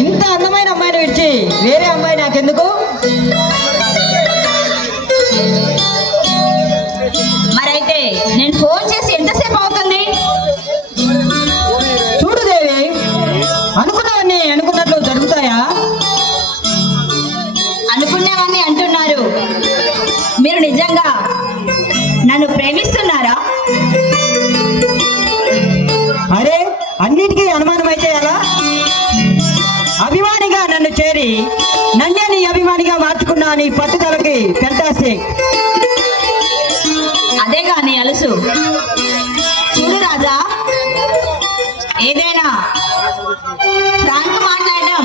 ఇంత అందమైన అమ్మాయిని విడిచి వేరే అమ్మాయి నాకెందుకు? మరైతే నేను ఫోన్ చేసి ఎంతసేపు అవుతుంది? చూడు దేవి, అనుకున్నవన్నీ అనుకున్నట్లు జరుగుతాయా? అనుకునేవన్నీ అంటున్నారు. మీరు నిజంగా నన్ను ప్రేమిస్తున్నారా? అరే, అన్నిటికీ అనుమానం అయితే ఎలా? అభిమానిగా నన్ను చేరి నన్నే నీ అభిమానిగా మార్చుకున్నా నీ పట్టుదలకి ఫెంటాస్టిక్. అదేగా నీ అలుసు. చూడు రాజా, ఏదైనా ఫ్రాంక్ మాట్లాడడం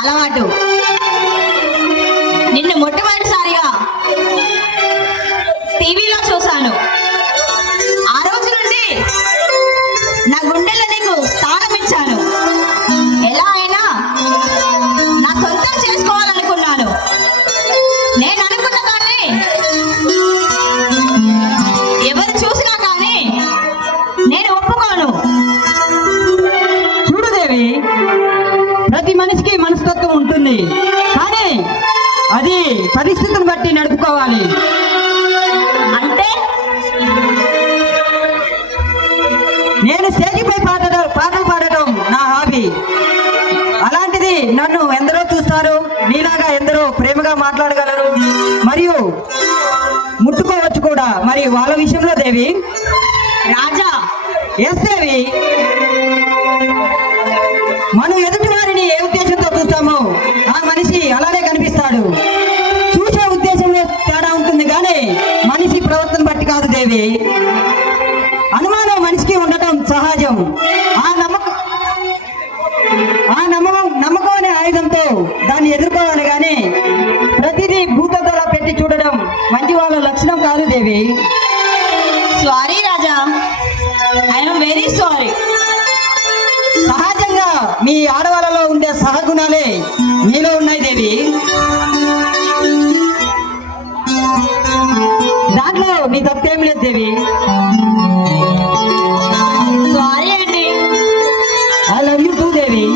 అలవాటు. నిన్ను మొట్టమొదటిసారిగా టీవీలో చూశాను. ఆ రోజు నుండి నా గుండెల్లో నీకు స్థానం ఇచ్చాను. ఎలా అయినా నా సొంతం చేసుకోవాలనుకున్నాను. నేను అనుకున్న దాన్ని ఎవరు చూసినా కానీ నేను ఒప్పుకోను. చూడు దేవి, ప్రతి మనిషికి మనస్తత్వం ఉంటుంది, కానీ అది పరిస్థితిని బట్టి నడుపుకోవాలి. అంటే నేను స్టేజిపై పాటలు పాడటం నా హాబీ. అలాంటిది నన్ను ఎందరో చూస్తారు, నీలాగా ఎందరో ప్రేమగా మాట్లాడగలరు మరియు ముట్టుకోవచ్చు కూడా. మరి వాళ్ళ విషయంలో దేవి, రాజా, ఎస్ దేవి, మనం ఎదుటి వారిని ఏ ఉద్దేశంతో చూస్తామో ఆ మనిషి అలానే కనిపిస్తాడు. చూసే ఉద్దేశంలో తేడా ఉంటుంది కానీ మనిషి ప్రవర్తన బట్టి కాదు దేవి. అనుమానం మనిషికి ఉండటం సహజం. నమ్మకం అనే ఆయుధంతో దాన్ని ఎదుర్కోవాలి కానీ ప్రతిదీ భూతద్దలా పెట్టి చూడడం మంచి వాళ్ళ లక్షణం కాదు Devi. Sorry Raja, I'm very sorry. సహజంగా మీ ఆడవాళ్ళలో ఉండే సహగుణాలే మీలో ఉన్నాయి దేవి. దాంట్లో నీ తప్పేం లేదు దేవి. సారీ అండి. I love you two Devi.